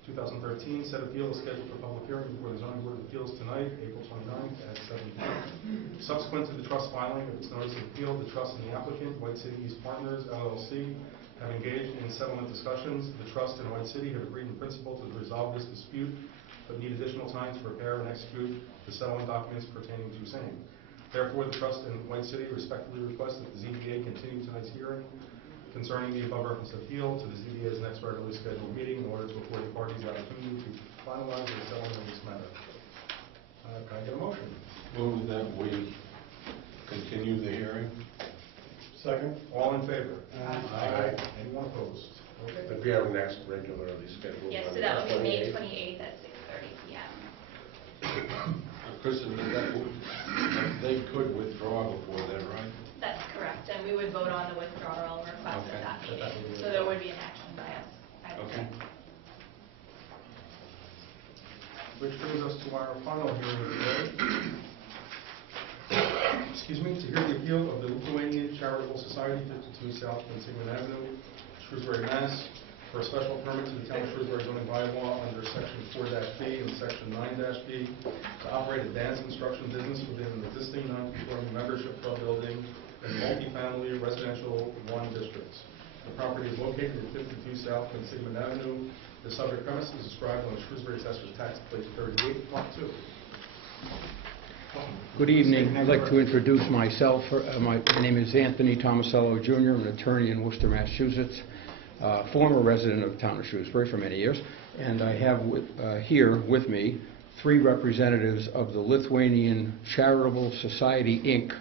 2013. Said appeal is scheduled for public hearing before the zoning board of appeals tonight, April 29th at 7 p.m. Subsequent to the trust filing of its notice of appeal, the trust and the applicant, White City East Partners, LLC, have engaged in settlement discussions. The trust and White City have agreed in principle to resolve this dispute, but need additional time to prepare and execute the settlement documents pertaining to same. Therefore, the trust and White City respectfully request that the ZBA continue tonight's hearing concerning the above referenced appeal to the ZBA's next regularly scheduled meeting in order to afford the parties the opportunity to finalize the settlement of this matter. Can I get a motion? Move that we continue the hearing. Second? All in favor? Aye. Anyone opposed? Okay. But we have next regularly scheduled. Yes, on so that would be May 28th. 28th at 6:30 p.m. Kristen, they could withdraw before then, right? That's correct, and we would vote on the withdrawal request Okay. at that At that meeting. meeting. So there would be an action by us. Okay. Which brings us to our final hearing of the day. Excuse me, to hear the appeal of the Lithuanian Charitable Society, 52 South Sigmund Avenue, Shrewsbury, Mass., for a special permit to the Town of Shrewsbury zoning bylaw under Section 4-B and Section 9-B to operate a dance instruction business within an existing non-conforming membership club building in multifamily residential 1 district. The property is located at 52 South Sigmund Avenue. The subject premise is described on the Shrewsbury Assessor's Tax Plate 38, Part 2. Good evening. I'd like to introduce myself. My name is Anthony Tomasello Jr. I'm an attorney in Worcester, Massachusetts, former resident of the town of Shrewsbury for many years. And I have here with me 3 representatives of the Lithuanian Charitable Society, Inc.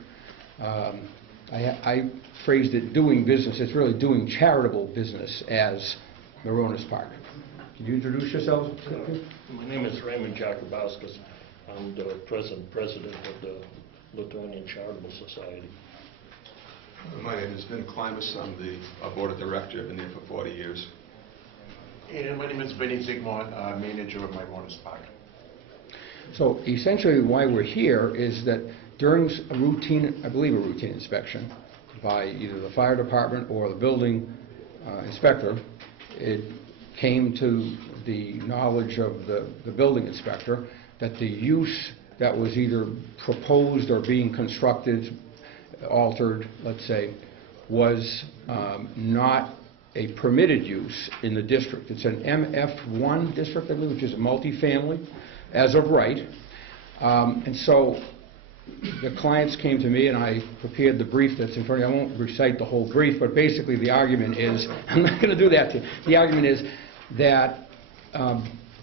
I phrased it doing business. It's really doing charitable business as Maronis Park. Can you introduce yourselves? My name is Raymond Jakubauskas. I'm the president of the Lithuanian Charitable Society. My name is Vin Klimas. I'm the board of director. I've been there for 40 years. And my name is Vinny Zygmunt, manager of my Maronis Park. So essentially why we're here is that during a routine, I believe a routine inspection by either the fire department or the building inspector, it came to the knowledge of the building inspector that the use that was either proposed or being constructed, altered, let's say, was not a permitted use in the district. It's an MF1 district, I believe, which is a multifamily as of right. And so the clients came to me and I prepared the brief that's in front of you. I won't recite the whole brief, but basically the argument is, I'm not going to do that to you. The argument is that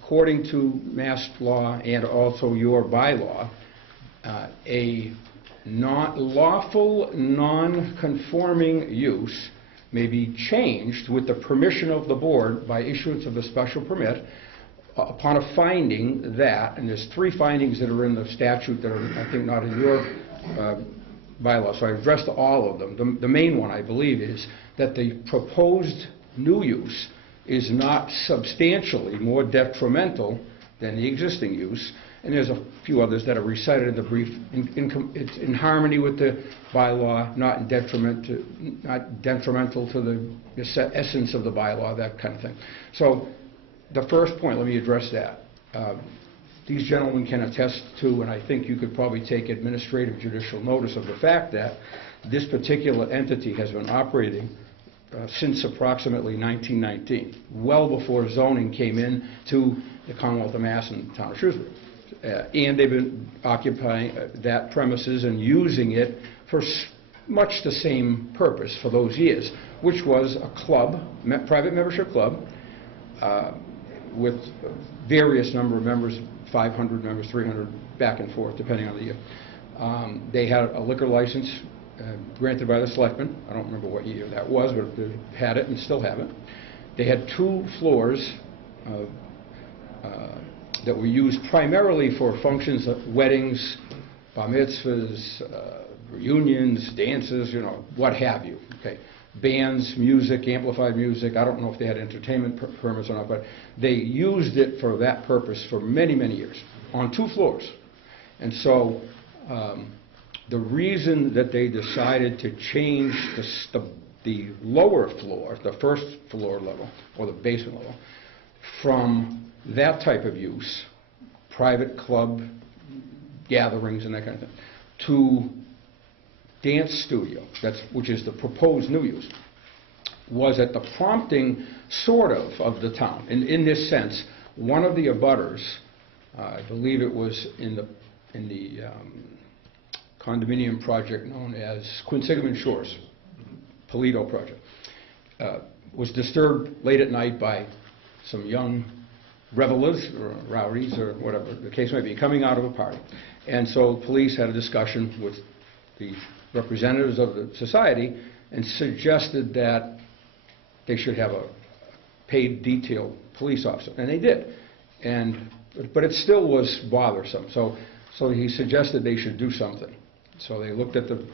according to Mass law and also your bylaw, a lawful non-conforming use may be changed with the permission of the board by issuance of a special permit upon a finding that, and there's 3 findings that are in the statute that are, I think, not in your bylaw, so I addressed all of them. The main one, I believe, is that the proposed new use is not substantially more detrimental than the existing use, and there's a few others that are recited in the brief. It's in harmony with the bylaw, not detrimental to the essence of the bylaw, that kind of thing. So the first point, let me address that. These gentlemen can attest to, and I think you could probably take administrative judicial notice of the fact that this particular entity has been operating since approximately 1919, well before zoning came in to the Commonwealth of Mass and the town of Shrewsbury. And they've been occupying that premises and using it for much the same purpose for those years, which was a club, private membership club, with various number of members, 500 members, 300, back and forth, depending on the year. They had a liquor license granted by the selectmen. I don't remember what year that was, but they had it and still have it. They had 2 floors that were used primarily for functions, weddings, bar mitzvahs, reunions, dances, you know, what have you. Okay, bands, music, amplified music. I don't know if they had entertainment permits or not, but they used it for that purpose for many, many years on 2 floors. And so the reason that they decided to change the lower floor, the first floor level, or the basement level, from that type of use, private club gatherings and that kind of thing, to dance studio, which is the proposed new use, was at the prompting, sort of the town. In this sense, one of the abutters, I believe it was in the condominium project known as Quinsigamond Shores, Polito project, was disturbed late at night by some young revelers or rowdies or whatever the case may be, coming out of a party. And so police had a discussion with the representatives of the society and suggested that they should have a paid detail police officer, and they did. But it still was bothersome. So he suggested they should do something. So they looked at the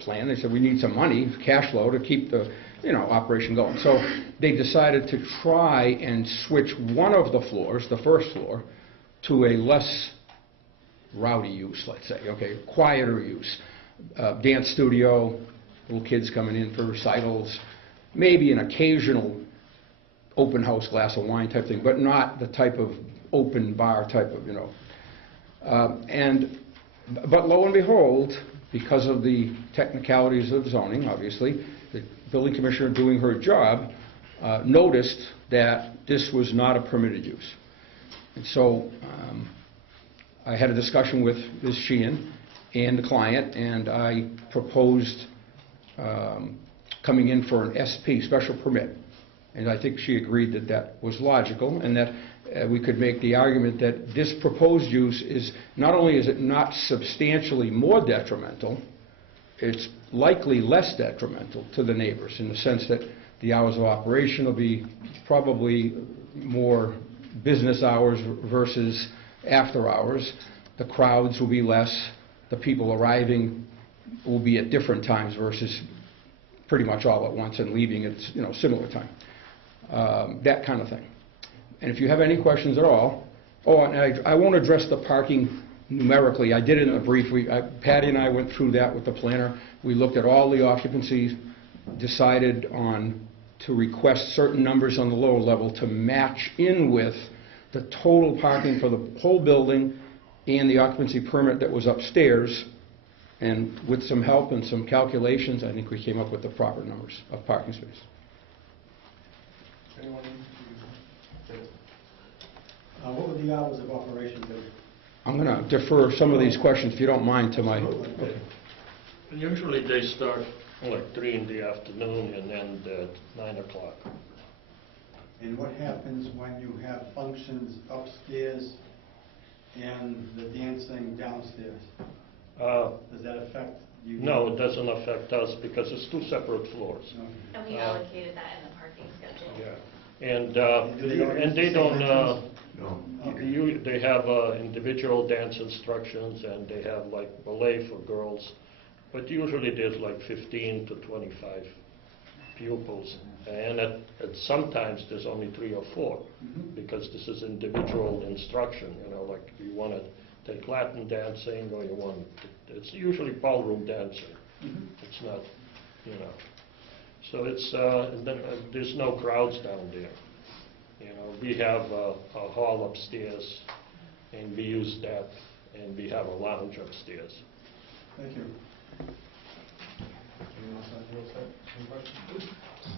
plan. They said, we need some money, cash flow, to keep the operation going. So they decided to try and switch one of the floors, the first floor, to a less rowdy use, let's say, okay, quieter use. Dance studio, little kids coming in for recitals, maybe an occasional open house glass of wine type thing, but not the type of open bar type of, But lo and behold, because of the technicalities of zoning, obviously, the building commissioner doing her job noticed that this was not a permitted use. And so I had a discussion with Ms. Sheehan and the client, and I proposed coming in for an SP, special permit. And I think she agreed that that was logical, and that we could make the argument that this proposed use is, not only is it not substantially more detrimental, it's likely less detrimental to the neighbors, in the sense that the hours of operation will be probably more business hours versus after hours. The crowds will be less. The people arriving will be at different times versus pretty much all at once and leaving at similar time. That kind of thing. And if you have any questions at all, and I won't address the parking numerically. I did it in a brief. Patty and I went through that with the planner. We looked at all the occupancies, decided to request certain numbers on the lower level to match in with the total parking for the whole building and the occupancy permit that was upstairs. And with some help and some calculations, I think we came up with the proper numbers of parking space. Anyone? What were the hours of operation there? I'm going to defer some of these questions, if you don't mind, to my... Okay. Usually they start like 3 in the afternoon and end at 9 o'clock. And what happens when you have functions upstairs and the dancing downstairs? Does that affect you? No, it doesn't affect us because it's 2 separate floors. Okay. And we allocated that in the parking schedule. Yeah, and they don't. They have individual dance instructions, and they have like ballet for girls, but usually there's like 15 to 25 pupils, and sometimes there's only 3 or 4 because this is individual instruction. Like you want to take Latin dancing, or you want it's usually ballroom dancing. It's not, So it's there's no crowds down there. We have a hall upstairs, and we use that, and we have a lounge upstairs. Thank you. Anyone else on your side? Any questions?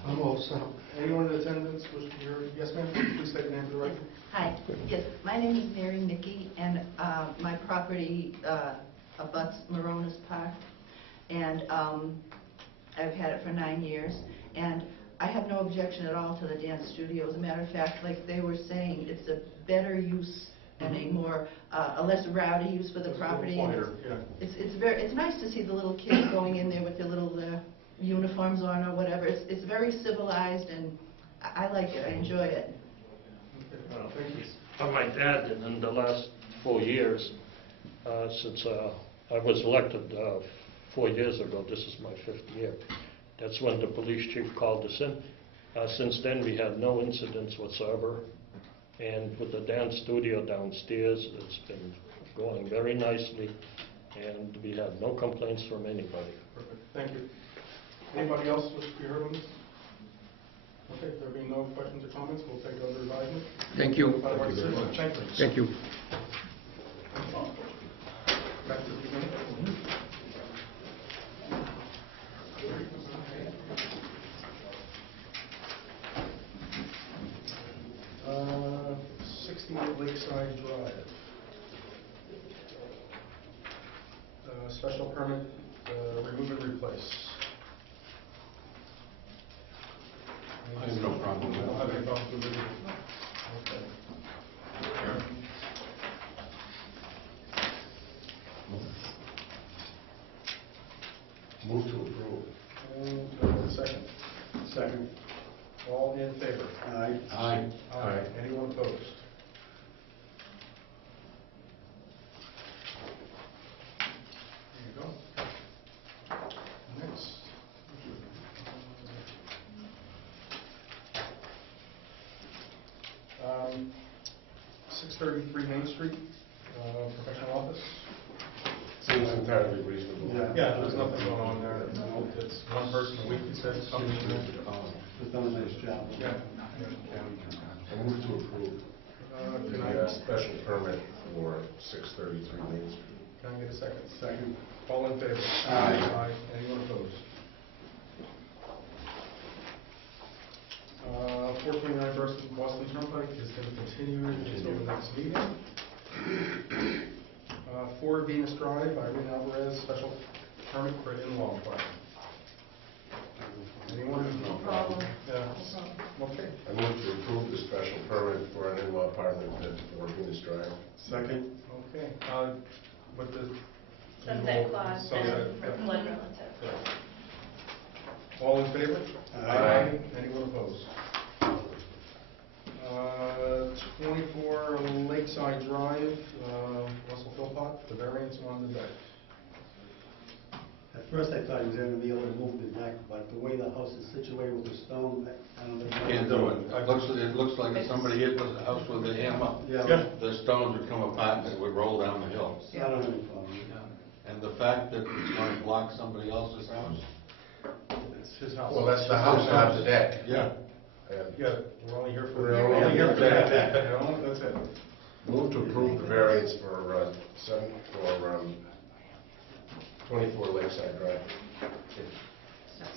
I'm all set. Anyone in attendance? Yes, ma'am, please state your name for the record? Hi, yes, my name is Mary Mickey, and my property abuts Moronis Park, and I've had it for 9 years, and I have no objection at all to the dance studio. As a matter of fact, like they were saying, it's a better use and a more, a less rowdy use for the property. And it's nice to see the little kids going in there with their little uniforms on or whatever. It's very civilized, and I like it, I enjoy it. My dad, in the last 4 years, since I was elected 4 years ago, this is my 5th year, that's when the police chief called us in. Since then, we had no incidents whatsoever. And with the dance studio downstairs, it's been going very nicely, and we had no complaints from anybody. Perfect, thank you. Anybody else wish to be heard on this? Okay, if there being no questions or comments, we'll take it under advisement. Thank you. Thank you very much. Thank you. Back to the beginning. 68 Lakeside Drive. Special permit, remove and replace. I have no problem with I don't have any it. problems with it. Okay. Move to approve. And second. Second. All in favor? Aye. Aye. Aye. Anyone opposed? There you go. Next. 633 Main Street, professional office. Seems entirely reasonable. Yeah, there's nothing going on there. It's one person a week, you said, coming in there. Just done a nice job. Yeah. I move to approve Can the I special permit for 633 Main Street. can I get a second? Second. All in favor? Aye. Anyone opposed? 429 Boston Turnpike is going to continue until the next meeting. 4 Venus Drive, Irene Alvarez, special permit for in-law apartment. Anyone? No problem. Yeah. Okay. I move to approve the special permit for an in-law apartment at 4 Venus Drive. Second. Okay. With the Sunset clause Sunset, and for yeah. blood relative. Yeah. All in favor? Aye. Anyone opposed? 24 Lakeside Drive, Russell Philpott, the variance on the deck. At first I thought he was going to be able to move the deck, but the way the house is situated with the stone, I don't think. Can't do it. It looks like if somebody hit the house with a hammer, Yeah. the stones would come apart and it would roll down the hill. I don't have any problem. And the fact that it's going to block somebody else's house? It's his house. Well, that's the house, not the deck. Yeah. Yeah, we're only here for, We're only here for that. You know, that's it. Move to approve the variance for 24 Lakeside Drive.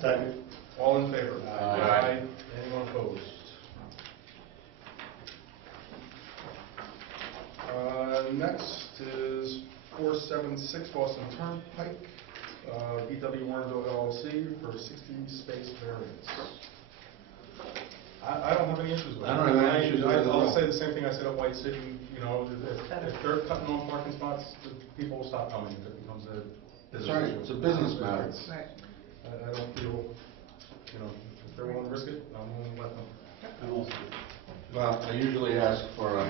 Second. All in favor? Aye. Anyone opposed? Next is 476 Boston Turnpike, BW Warrenville LLC for 60 space variance. I don't have any issues with it. I don't have any issues with it at all. I'll say the same thing I said at White City, you know, if they're cutting off parking spots, the people will stop coming if it becomes a That's business right, issue. it's a business matter. Right. I don't feel, you know, if they're willing to risk it, I'm willing to let them. I'm also. Well, I usually ask for a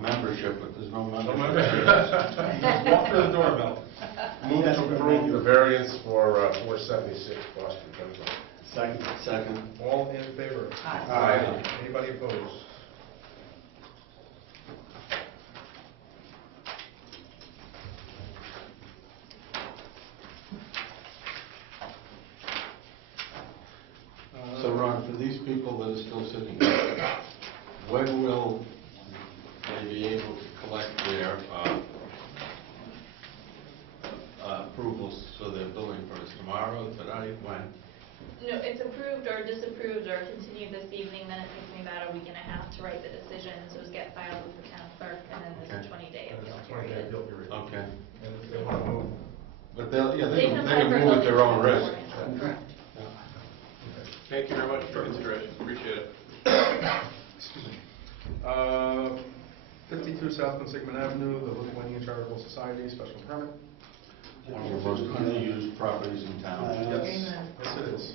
membership, but there's no No membership. Just walk through the doorbell. Move to approve the variance for 476 Boston Turnpike. Second. Second. All in favor? Aye. Anybody opposed? So Ron, for these people that are still sitting here, when will they be able to collect their approvals for their building permits? Tomorrow, today, when? No, it's approved or disapproved or continued this evening, then it takes me about a week and a half to write the decision, so it gets filed with the town clerk, and then there's a 20-day And appeal it's a 20-day period. appeal period. Okay. And if they want to move, But they'll, yeah, They they can can apply for move at their own building risk. permit. Correct. Thank you very much for your consideration, appreciate it. excuse me. 52 South Quinsigamon Avenue, the Lithuanian Charitable Society, special permit. One of the most commonly used properties in town. Yes, yes it is.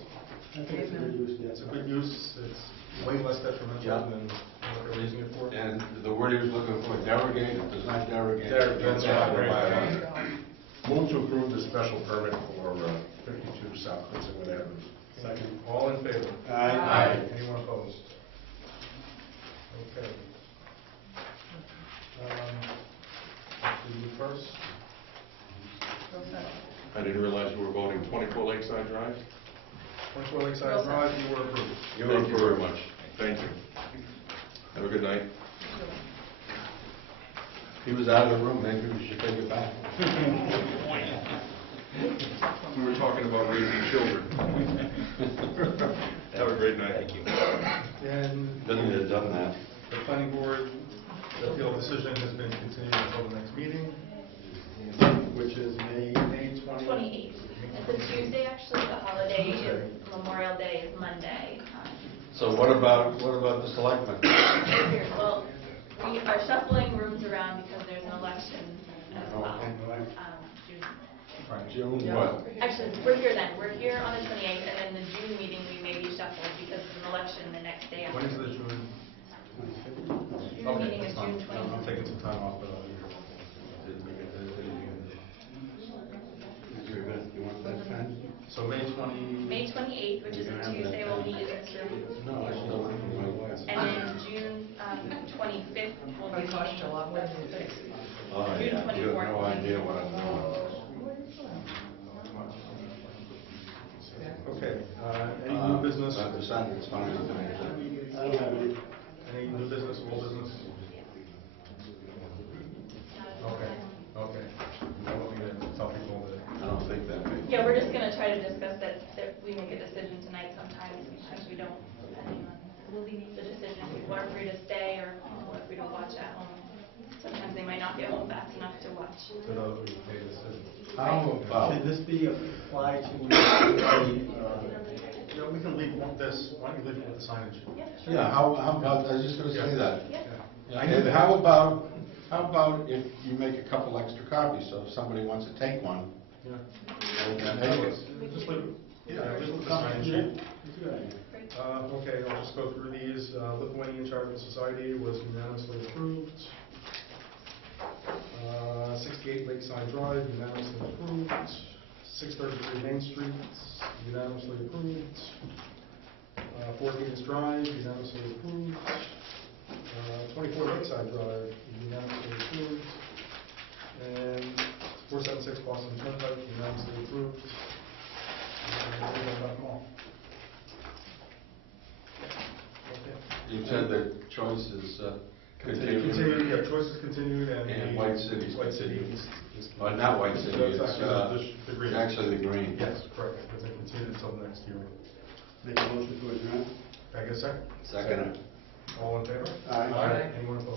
I think it's a good use, It's a good use, it's way less detrimental Yeah. than what they're raising it for. And the word he was looking for, derogate, it does not derogate. That's right. Move to approve the special permit for 52 South Quinsigamon Avenue. Second. All in favor? Aye. Anyone opposed? Okay. You first? I didn't realize you were voting 24 Lakeside Drive. 24 Lakeside Drive, you were approved. Thank you very much. Thank you. Have a good night. He was out of the room, maybe we should take it back. We were talking about raising children. Have a great night. Thank you. And Doesn't have done that. the planning board, the appeal decision has been continued until the next meeting, which is May 20th. 28th. It's a Tuesday, actually, the holiday is Memorial Day is Monday. So what about the selectmen? Well, we are shuffling rooms around because there's an election as well. June. June what? Actually, we're here then. We're here on the 28th, and then the June meeting we may be shuffled because of an election the next day after. When is the June? June meeting is that's June fine. 20th. I'm taking some time off, but I'll be here. You want that time? So May 20... May 28th, which is a Tuesday, we'll meet in this room. No, I still want to wait. And then June 25th will be meeting. Oh, June yeah, you have 24th. no idea what I'm doing. Okay, any new business? I've decided it's fine with me. I don't have any. Any new business, old business? Okay, okay. You want me to tell people that... I don't think that may. Yeah, we're just going to try to discuss that we make a decision tonight sometimes we don't, depending on the decision. People are free to stay or people are free to watch at home. Sometimes they might not get home fast enough to watch. Good other we made a decision. How about, Can this be applied to You know, we can leave this, why don't you leave it with the signage? yeah, how about, I was just gonna say that. Yeah. And how about if you make a couple extra copies, so if somebody wants to take one, Yeah. then take it. Just leave it, yeah, leave it with the signage. Okay, I'll just go through these. Lithuanian Charitable Society was unanimously approved. 68 Lakeside Drive, unanimously approved. 633 Main Street, unanimously approved. 4 Venus Drive, unanimously approved. 24 Lakeside Drive, unanimously approved. And 476 Boston Turnpike, unanimously approved. And we have them all. Okay. You said that choice is Continued, continued. yeah, choice is continued, and... And White City's White City continued. is Not White City, That's it's actually the green. actually the green. Yes, correct, because they continued until the next hearing. Make a motion to adjourn? Can I get a second? Second. All in favor? Aye. Anyone opposed?